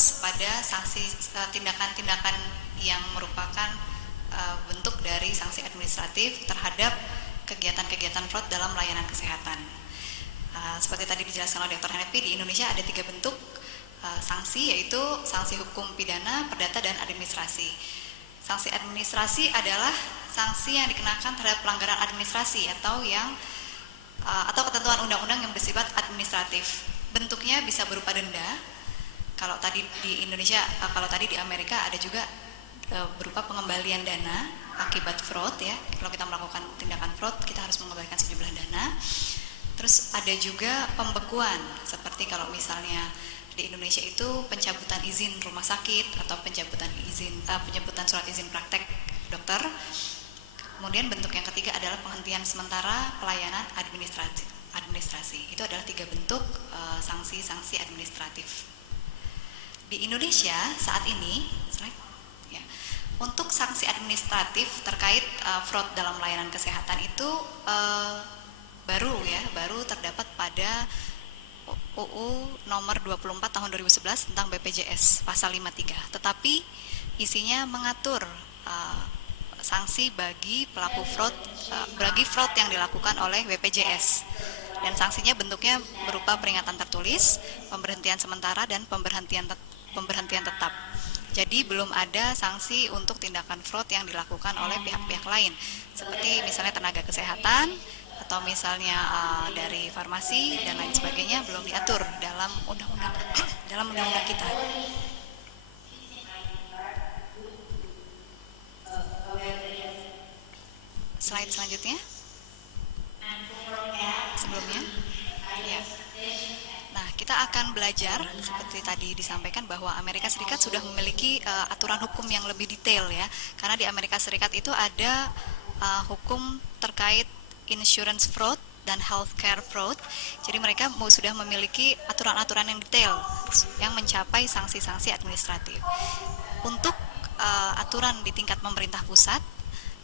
fokus pada sanksi tindakan-tindakan yang merupakan bentuk dari sanksi administratif terhadap kegiatan-kegiatan fraud dalam layanan kesehatan. Seperti tadi dijelaskan oleh Dr. Hanefi, di Indonesia ada 3 bentuk sanksi, yaitu sanksi hukum pidana, perdata, dan administrasi. Sanksi administrasi adalah sanksi yang dikenakan terhadap pelanggaran administrasi atau ketentuan undang-undang yang bersifat administratif. Bentuknya bisa berupa denda. Kalau tadi di Indonesia, kalau tadi di Amerika ada juga berupa pengembalian dana akibat fraud ya. Kalau kita melakukan tindakan fraud, kita harus mengembalikan sejumlah dana. Terus ada juga pembekuan, seperti kalau misalnya di Indonesia itu pencabutan izin rumah sakit atau pencabutan surat izin praktek dokter. Kemudian bentuk yang ketiga adalah penghentian sementara pelayanan administrasi. Itu adalah 3 bentuk sanksi-sanksi administratif. Di Indonesia saat ini, ya, untuk sanksi administratif terkait fraud dalam layanan kesehatan itu baru terdapat pada UU nomor 24 tahun 2011 tentang BPJS pasal 53. Tetapi isinya mengatur sanksi bagi pelaku fraud, bagi fraud yang dilakukan oleh BPJS. Dan sanksinya bentuknya berupa peringatan tertulis, pemberhentian sementara, dan pemberhentian tetap. Jadi belum ada sanksi untuk tindakan fraud yang dilakukan oleh pihak-pihak lain, seperti misalnya tenaga kesehatan atau misalnya dari farmasi dan lain sebagainya, belum diatur dalam undang-undang kita. Slide selanjutnya. Sebelumnya, ya. Nah, kita akan belajar seperti tadi disampaikan bahwa Amerika Serikat sudah memiliki aturan hukum yang lebih detail ya. Karena di Amerika Serikat itu ada hukum terkait insurance fraud dan healthcare fraud. Jadi mereka sudah memiliki aturan-aturan yang detail yang mencapai sanksi-sanksi administratif. Untuk aturan di tingkat pemerintah pusat,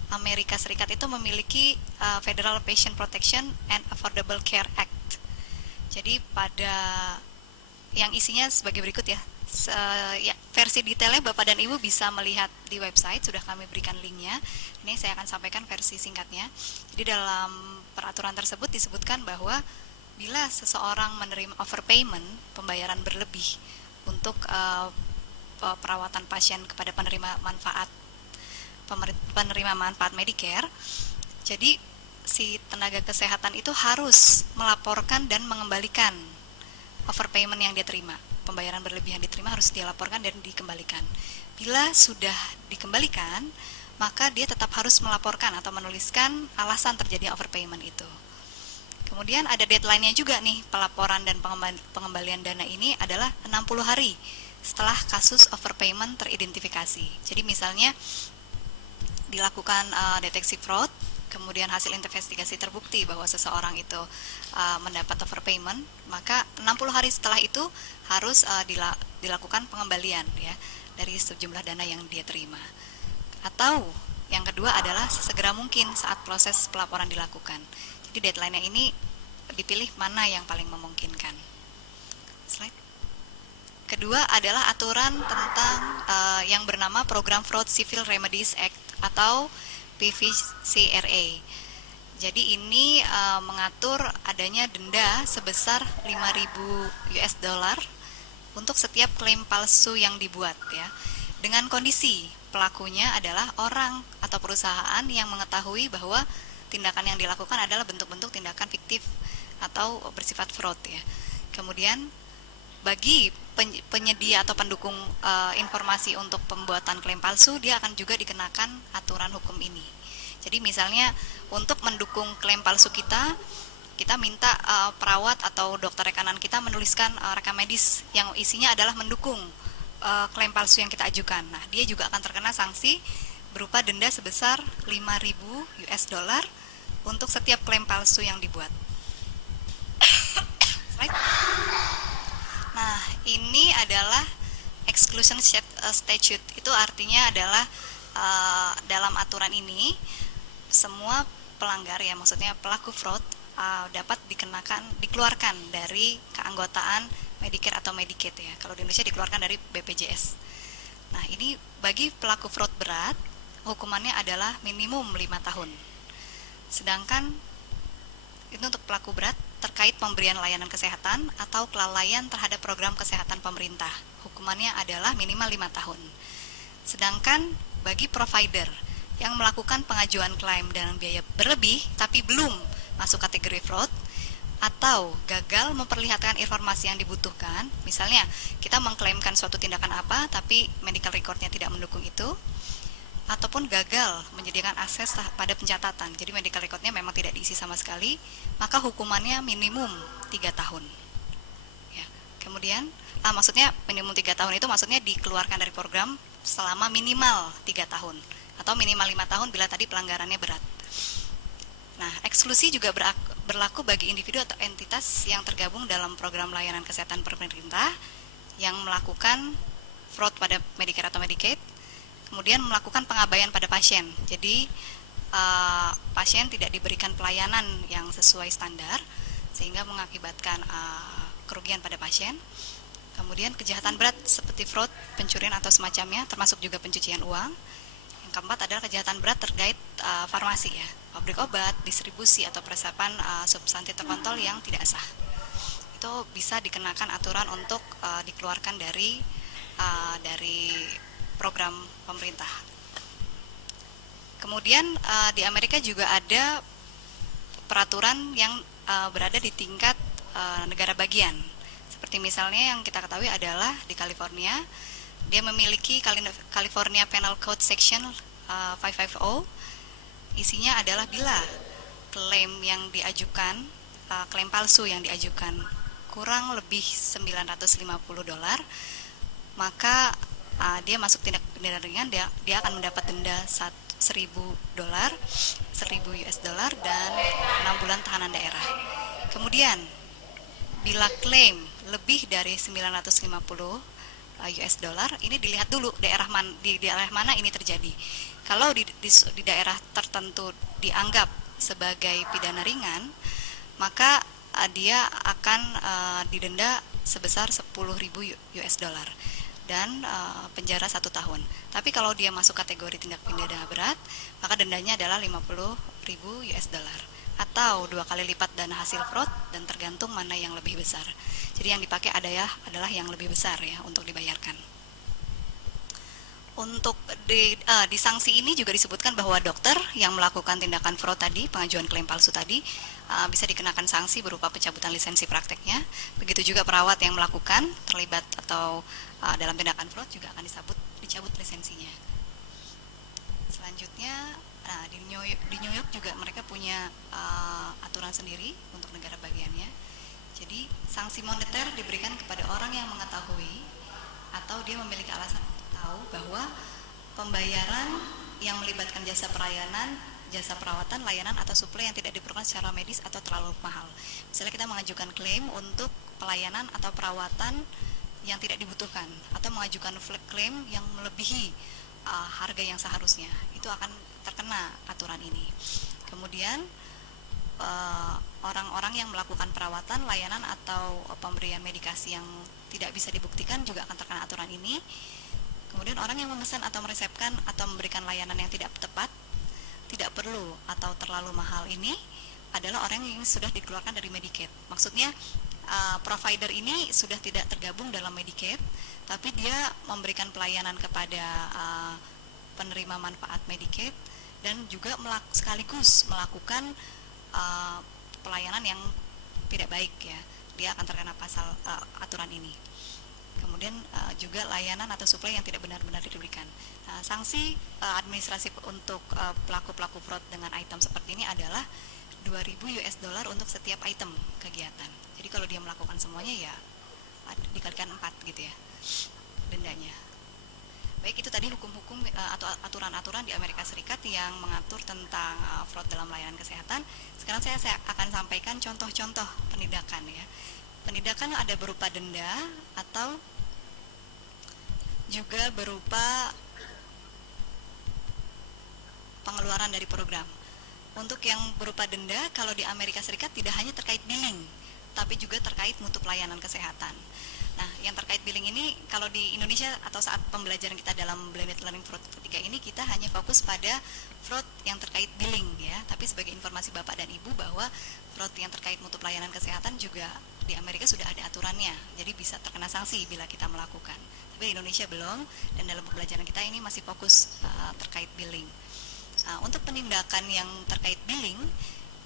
Amerika Serikat itu memiliki Federal Patient Protection and Affordable Care Act. Jadi pada yang isinya sebagai berikut ya. Versi detailnya Bapak dan Ibu bisa melihat di website, sudah kami berikan linknya. Ini saya akan sampaikan versi singkatnya. Jadi dalam peraturan tersebut disebutkan bahwa bila seseorang menerima overpayment, pembayaran berlebih untuk perawatan pasien kepada penerima manfaat Medicare, jadi si tenaga kesehatan itu harus melaporkan dan mengembalikan overpayment yang dia terima. Pembayaran berlebih yang diterima harus dia laporkan dan dikembalikan. Bila sudah dikembalikan, maka dia tetap harus melaporkan atau menuliskan alasan terjadi overpayment itu. Kemudian ada deadline-nya juga nih, pelaporan dan pengembalian dana ini adalah 60 hari setelah kasus overpayment teridentifikasi. Jadi misalnya dilakukan deteksi fraud, kemudian hasil investigasi terbukti bahwa seseorang itu mendapat overpayment, maka 60 hari setelah itu harus dilakukan pengembalian ya dari sejumlah dana yang dia terima. Atau yang kedua adalah sesegera mungkin saat proses pelaporan dilakukan. Jadi deadline-nya ini dipilih mana yang paling memungkinkan. Slide. Kedua adalah aturan tentang yang bernama Program Fraud Civil Remedies Act atau PVCRA. Jadi ini mengatur adanya denda sebesar 5.000 US dollar untuk setiap klaim palsu yang dibuat ya. Dengan kondisi pelakunya adalah orang atau perusahaan yang mengetahui bahwa tindakan yang dilakukan adalah bentuk-bentuk tindakan fiktif atau bersifat fraud ya. Kemudian bagi penyedia atau pendukung informasi untuk pembuatan klaim palsu, dia akan juga dikenakan aturan hukum ini. Jadi misalnya untuk mendukung klaim palsu kita minta perawat atau dokter rekanan kita menuliskan rekam medis yang isinya adalah mendukung klaim palsu yang kita ajukan. Nah, dia juga akan terkena sanksi berupa denda sebesar 5.000 US dollar untuk setiap klaim palsu yang dibuat. Nah, ini adalah exclusion statute. Itu artinya adalah dalam aturan ini semua pelanggar maksudnya pelaku fraud dapat dikeluarkan dari keanggotaan Medicare atau Medicaid ya. Kalau di Indonesia dikeluarkan dari BPJS. Nah, ini bagi pelaku fraud berat, hukumannya adalah minimum 5 tahun. Sedangkan itu untuk pelaku berat terkait pemberian layanan kesehatan atau kelalaian terhadap program kesehatan pemerintah. Hukumannya adalah minimal 5 tahun. Sedangkan bagi provider yang melakukan pengajuan klaim dengan biaya berlebih tapi belum masuk kategori fraud, atau gagal memperlihatkan informasi yang dibutuhkan, misalnya kita mengklaimkan suatu tindakan apa tapi medical recordnya tidak mendukung itu, ataupun gagal menyediakan akses pada pencatatan, jadi medical recordnya memang tidak diisi sama sekali, maka hukumannya minimum 3 tahun ya. Kemudian maksudnya minimum 3 tahun itu maksudnya dikeluarkan dari program selama minimal 3 tahun atau minimal 5 tahun bila tadi pelanggarannya berat. Nah, eksklusi juga berlaku bagi individu atau entitas yang tergabung dalam program layanan kesehatan pemerintah yang melakukan fraud pada Medicare atau Medicaid, kemudian melakukan pengabaian pada pasien. Jadi, pasien tidak diberikan pelayanan yang sesuai standar sehingga mengakibatkan kerugian pada pasien. Kemudian kejahatan berat seperti fraud, pencurian atau semacamnya, termasuk juga pencucian uang. Yang keempat adalah kejahatan berat terkait farmasi ya, pabrik obat, distribusi atau peresapan substansi terkontrol yang tidak sah. Itu bisa dikenakan aturan untuk dikeluarkan dari program pemerintah. Kemudian di Amerika juga ada peraturan yang berada di tingkat negara bagian. Seperti misalnya yang kita ketahui adalah di California, dia memiliki California Penal Code Section 550. Isinya adalah bila klaim yang diajukan, klaim palsu yang diajukan kurang lebih $950, maka dia masuk tindak pidana ringan, dia akan mendapat denda $1.000, $1.000 dan 6 bulan tahanan daerah. Kemudian bila klaim lebih dari $950, ini dilihat dulu di daerah mana ini terjadi. Kalau di daerah tertentu dianggap sebagai pidana ringan, maka dia akan didenda sebesar $10.000 dan penjara 1 tahun. Tapi kalau dia masuk kategori tindak pidana berat, maka dendanya adalah $50.000 atau 2 kali lipat dana hasil fraud, dan tergantung mana yang lebih besar. Jadi yang dipakai adalah yang lebih besar ya untuk dibayarkan. Untuk di sanksi ini juga disebutkan bahwa dokter yang melakukan tindakan fraud tadi, pengajuan klaim palsu tadi, bisa dikenakan sanksi berupa pencabutan lisensi prakteknya. Begitu juga perawat yang melakukan terlibat atau dalam tindakan fraud juga akan dicabut lisensinya. Selanjutnya, di New York juga mereka punya aturan sendiri untuk negara bagiannya. Jadi sanksi moneter diberikan kepada orang yang mengetahui atau dia memiliki alasan tahu bahwa pembayaran yang melibatkan jasa pelayanan, jasa perawatan, layanan atau suplai yang tidak diperlukan secara medis atau terlalu mahal. Misalnya kita mengajukan klaim untuk pelayanan atau perawatan yang tidak dibutuhkan, atau mengajukan klaim yang melebihi harga yang seharusnya, itu akan terkena aturan ini. Kemudian orang-orang yang melakukan perawatan, layanan atau pemberian medikasi yang tidak bisa dibuktikan juga akan terkena aturan ini. Kemudian orang yang memesan atau meresepkan atau memberikan layanan yang tidak tepat, tidak perlu atau terlalu mahal ini adalah orang yang sudah dikeluarkan dari Medicaid. Maksudnya provider ini sudah tidak tergabung dalam Medicaid, tapi dia memberikan pelayanan kepada penerima manfaat Medicaid dan juga sekaligus melakukan pelayanan yang tidak baik ya. Dia akan terkena pasal aturan ini. Kemudian juga layanan atau suplai yang tidak benar-benar diberikan. Sanksi administrasi untuk pelaku-pelaku fraud dengan item seperti ini adalah $2.000 untuk setiap item kegiatan. Jadi kalau dia melakukan semuanya ya dikalikan 4 gitu ya dendanya. Baik, itu tadi hukum-hukum atau aturan-aturan di Amerika Serikat yang mengatur tentang fraud dalam layanan kesehatan. Sekarang saya akan sampaikan contoh-contoh penindakan ya. Penindakan ada berupa denda atau juga berupa pengeluaran dari program. Untuk yang berupa denda, kalau di Amerika Serikat tidak hanya terkait billing, tapi juga terkait mutu pelayanan kesehatan. Nah, yang terkait billing ini kalau di Indonesia atau saat pembelajaran kita dalam blended learning fraud ketiga ini, kita hanya fokus pada fraud yang terkait billing ya. Tapi sebagai informasi Bapak dan Ibu bahwa fraud yang terkait mutu pelayanan kesehatan juga di Amerika sudah ada aturannya. Jadi bisa terkena sanksi bila kita melakukan. Tapi di Indonesia belum, dan dalam pembelajaran kita ini masih fokus terkait billing. Nah, untuk penindakan yang terkait billing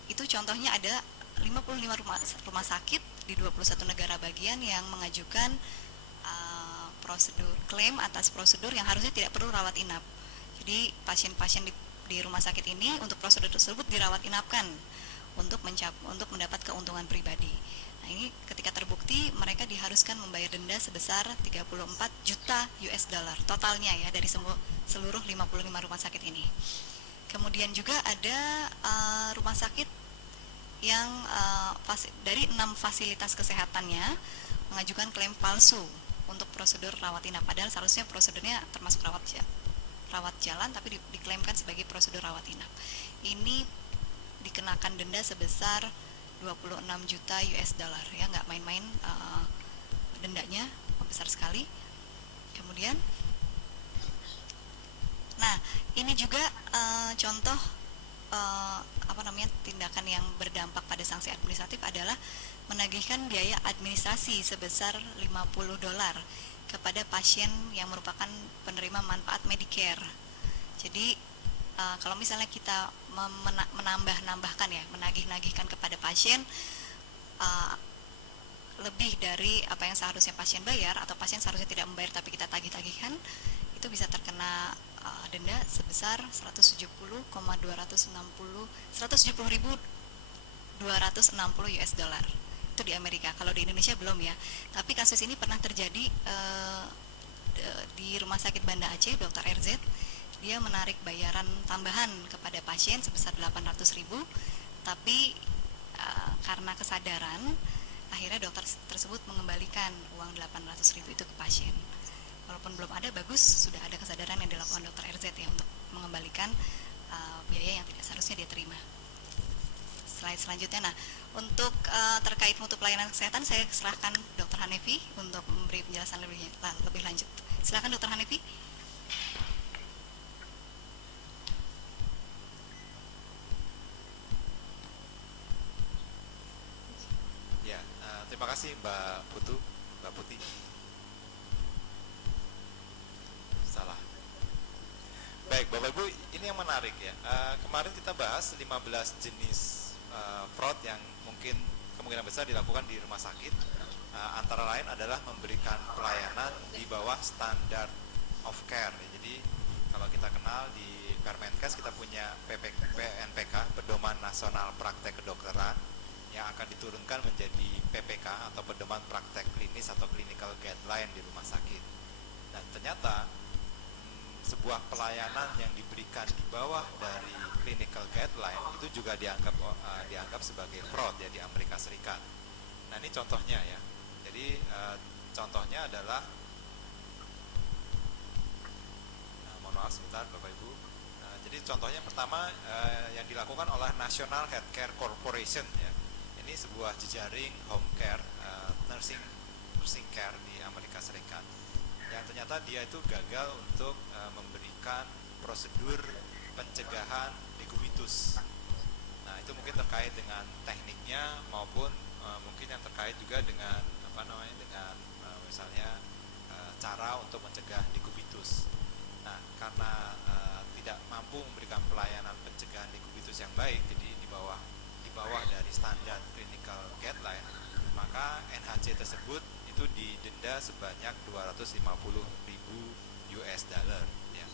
itu contohnya ada 55 rumah sakit di 21 negara bagian yang mengajukan prosedur klaim atas prosedur yang harusnya tidak perlu rawat inap. Jadi pasien-pasien di rumah sakit ini untuk prosedur tersebut dirawat inapkan untuk mendapat keuntungan pribadi. Nah, ini ketika terbukti mereka diharuskan membayar denda sebesar 34 juta US dollar totalnya ya dari seluruh 55 rumah sakit ini. Kemudian juga ada rumah sakit yang dari 6 fasilitas kesehatannya mengajukan klaim palsu untuk prosedur rawat inap, padahal seharusnya prosedurnya termasuk rawat jalan tapi diklaimkan sebagai prosedur rawat inap. Ini dikenakan denda sebesar 26 juta US dollar ya, nggak main-main dendanya, besar sekali. Kemudian nah, ini juga contoh tindakan yang berdampak pada sanksi administratif adalah menagihkan biaya administrasi sebesar 50 dolar kepada pasien yang merupakan penerima manfaat Medicare. Jadi kalau misalnya kita menambahkan ya, menagih-nagihkan kepada pasien lebih dari apa yang seharusnya pasien bayar, atau pasien seharusnya tidak membayar tapi kita tagih-tagihkan, itu bisa terkena denda sebesar 170.260 US dollar. Itu di Amerika. Kalau di Indonesia belum ya. Tapi kasus ini pernah terjadi di Rumah Sakit Banda Aceh, Dr. RZ. Dia menarik bayaran tambahan kepada pasien sebesar 800.000, tapi karena kesadaran akhirnya dokter tersebut mengembalikan uang 800.000 itu ke pasien. Walaupun belum ada, bagus sudah ada kesadaran yang dilakukan Dr. RZ ya untuk mengembalikan biaya yang tidak seharusnya dia terima. Slide selanjutnya. Nah, untuk terkait mutu pelayanan kesehatan saya serahkan Dr. Hanefi untuk memberi penjelasan lebih lanjut. Silakan Dr. Hanefi. Ya, terima kasih Mbak Putih. Salah. Baik, Bapak Ibu, ini yang menarik ya. Kemarin kita bahas 15 jenis fraud yang mungkin kemungkinan besar dilakukan di rumah sakit. Antara lain adalah memberikan pelayanan di bawah standar of care. Jadi kalau kita kenal di Permenkes kita punya PNPK, Pedoman Nasional Praktek Kedokteran, yang akan diturunkan menjadi PPK atau Pedoman Praktek Klinis atau Clinical Guideline di rumah sakit. Dan ternyata sebuah pelayanan yang diberikan di bawah dari clinical guideline itu juga dianggap sebagai fraud ya di Amerika Serikat. Nah, ini contohnya ya. Jadi contohnya adalah mohon maaf sebentar Bapak Ibu. Jadi contohnya pertama yang dilakukan oleh National Healthcare Corporation ya. Ini sebuah jejaring home care, nursing care di Amerika Serikat. Yang ternyata dia itu gagal untuk memberikan prosedur pencegahan degubitus. Nah, itu mungkin terkait dengan tekniknya maupun mungkin yang terkait juga dengan misalnya cara untuk mencegah degubitus. Nah, karena tidak mampu memberikan pelayanan pencegahan degubitus yang baik, jadi di bawah dari standar clinical guideline, maka NHC tersebut itu didenda sebanyak 250.000 US dollar ya.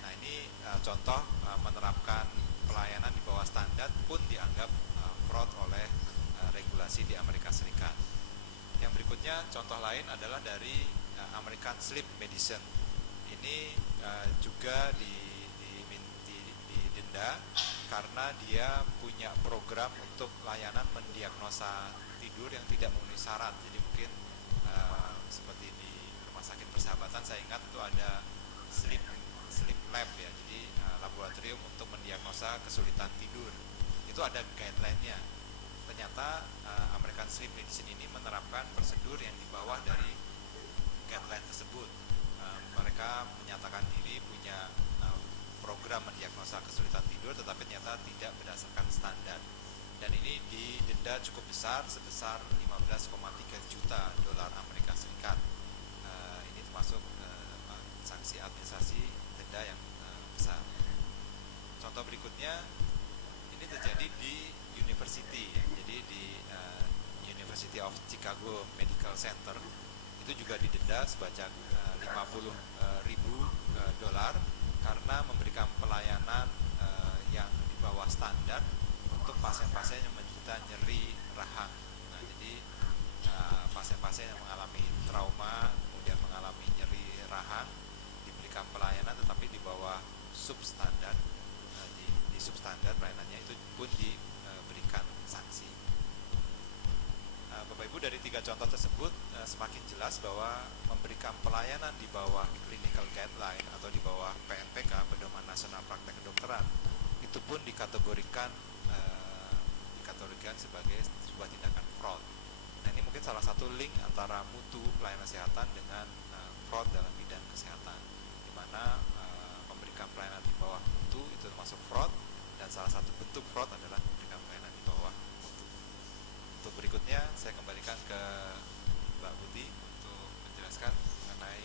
Nah, ini contoh menerapkan pelayanan di bawah standar pun dianggap fraud oleh regulasi di Amerika Serikat. Yang berikutnya contoh lain adalah dari American Sleep Medicine. Ini juga didenda karena dia punya program untuk layanan mendiagnosa tidur yang tidak memenuhi syarat. Jadi mungkin seperti di Rumah Sakit Persahabatan saya ingat itu ada sleep lab ya, jadi laboratorium untuk mendiagnosa kesulitan tidur. Itu ada guideline-nya. Ternyata American Sleep Medicine ini menerapkan prosedur yang di bawah dari guideline tersebut. Mereka menyatakan diri punya program mendiagnosa kesulitan tidur, tetapi ternyata tidak berdasarkan standar. Dan ini didenda cukup besar sebesar 15,3 juta dolar Amerika Serikat. Ini termasuk sanksi administrasi denda yang besar. Contoh berikutnya, ini terjadi di university, ya. Jadi di University of Chicago Medical Center itu juga didenda sebanyak 50.000 dolar karena memberikan pelayanan yang di bawah standar untuk pasien-pasien yang menderita nyeri rahang. Nah, jadi pasien-pasien yang mengalami trauma kemudian mengalami nyeri rahang diberikan pelayanan tetapi di bawah substandar. Di substandar pelayanannya itu pun diberikan sanksi. Bapak Ibu, dari 3 contoh tersebut semakin jelas bahwa memberikan pelayanan di bawah clinical guideline atau di bawah PNPK, Pedoman Nasional Praktek Kedokteran, itu pun dikategorikan sebagai sebuah tindakan fraud. Nah, ini mungkin salah satu link antara mutu pelayanan kesehatan dengan fraud dalam bidang kesehatan, di mana memberikan pelayanan di bawah mutu itu termasuk fraud, dan salah satu bentuk fraud adalah memberikan pelayanan di bawah mutu. Untuk berikutnya saya kembalikan ke Mbak Budi untuk menjelaskan mengenai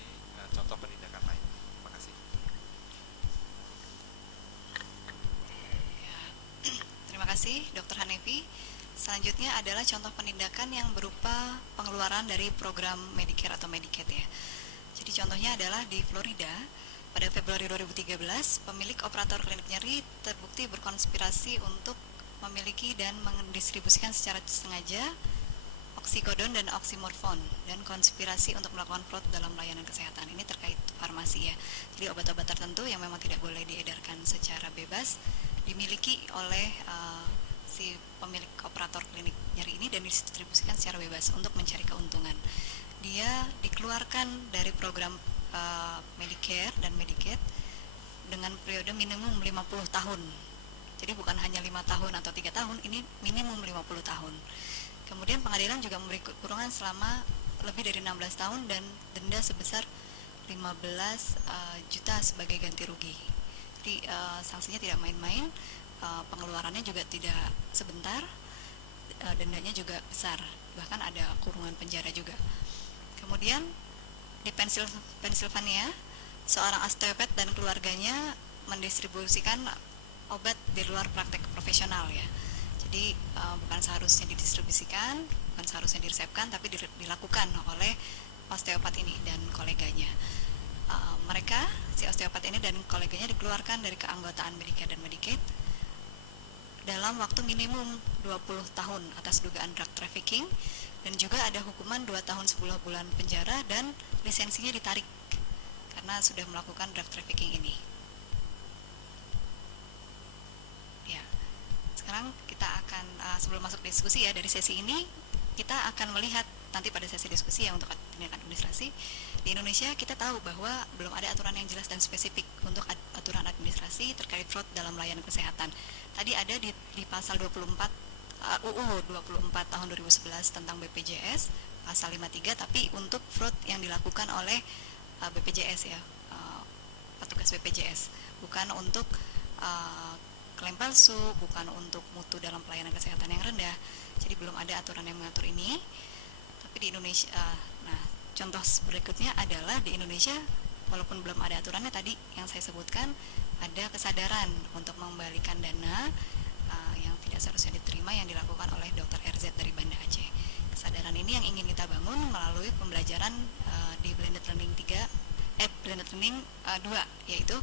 contoh penindakan lain. Terima kasih. Ya, terima kasih Dr. Hanefi. Selanjutnya adalah contoh penindakan yang berupa pengeluaran dari program Medicare atau Medicaid ya. Jadi contohnya adalah di Florida pada Februari 2013, pemilik operator klinik nyeri terbukti berkonspirasi untuk memiliki dan mendistribusikan secara sengaja oksikodon dan oksimorfon, dan konspirasi untuk melakukan fraud dalam layanan kesehatan. Ini terkait farmasi ya. Jadi obat-obat tertentu yang memang tidak boleh diedarkan secara bebas dimiliki oleh si pemilik operator klinik nyeri ini dan didistribusikan secara bebas untuk mencari keuntungan. Dia dikeluarkan dari program Medicare dan Medicaid dengan periode minimum 50 tahun. Jadi bukan hanya 5 tahun atau 3 tahun, ini minimum 50 tahun. Kemudian pengadilan juga memberi kurungan selama lebih dari 16 tahun dan denda sebesar 15 juta sebagai ganti rugi. Jadi sanksinya tidak main-main, pengeluarannya juga tidak sebentar, dendanya juga besar, bahkan ada kurungan penjara juga. Kemudian di Pennsylvania, seorang osteopat dan keluarganya mendistribusikan obat di luar praktek profesional ya. Jadi bukan seharusnya didistribusikan, bukan seharusnya diresepkan, tapi dilakukan oleh osteopat ini dan koleganya. Mereka, si osteopat ini dan koleganya dikeluarkan dari keanggotaan Medicare dan Medicaid dalam waktu minimum 20 tahun atas dugaan drug trafficking, dan juga ada hukuman 2 tahun 10 bulan penjara dan lisensinya ditarik karena sudah melakukan drug trafficking ini. Ya, sekarang kita akan sebelum masuk diskusi ya, dari sesi ini kita akan melihat nanti pada sesi diskusi ya untuk tindakan administrasi. Di Indonesia kita tahu bahwa belum ada aturan yang jelas dan spesifik untuk aturan administrasi terkait fraud dalam layanan kesehatan. Tadi ada di pasal 24 UU 24 tahun 2011 tentang BPJS pasal 53, tapi untuk fraud yang dilakukan oleh BPJS ya, petugas BPJS, bukan untuk klaim palsu, bukan untuk mutu dalam pelayanan kesehatan yang rendah. Jadi belum ada aturan yang mengatur ini. Tapi di Indonesia, nah contoh berikutnya adalah di Indonesia, walaupun belum ada aturannya tadi yang saya sebutkan, ada kesadaran untuk mengembalikan dana yang tidak seharusnya diterima yang dilakukan oleh Dr. RZ dari Banda Aceh. Kesadaran ini yang ingin kita bangun melalui pembelajaran di Blended Learning 2, yaitu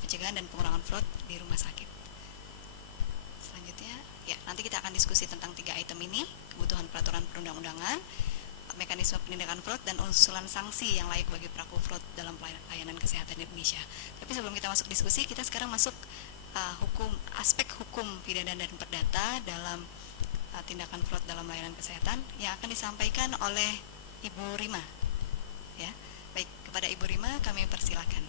pencegahan dan pengurangan fraud di rumah sakit. Selanjutnya, ya nanti kita akan diskusi tentang 3 item ini: kebutuhan peraturan perundang-undangan, mekanisme penindakan fraud, dan usulan sanksi yang layak bagi pelaku fraud dalam layanan kesehatan di Indonesia. Tapi sebelum kita masuk diskusi, kita sekarang masuk aspek hukum pidana dan perdata dalam tindakan fraud dalam layanan kesehatan yang akan disampaikan oleh Ibu Rima. Ya, baik, kepada Ibu Rima kami persilakan.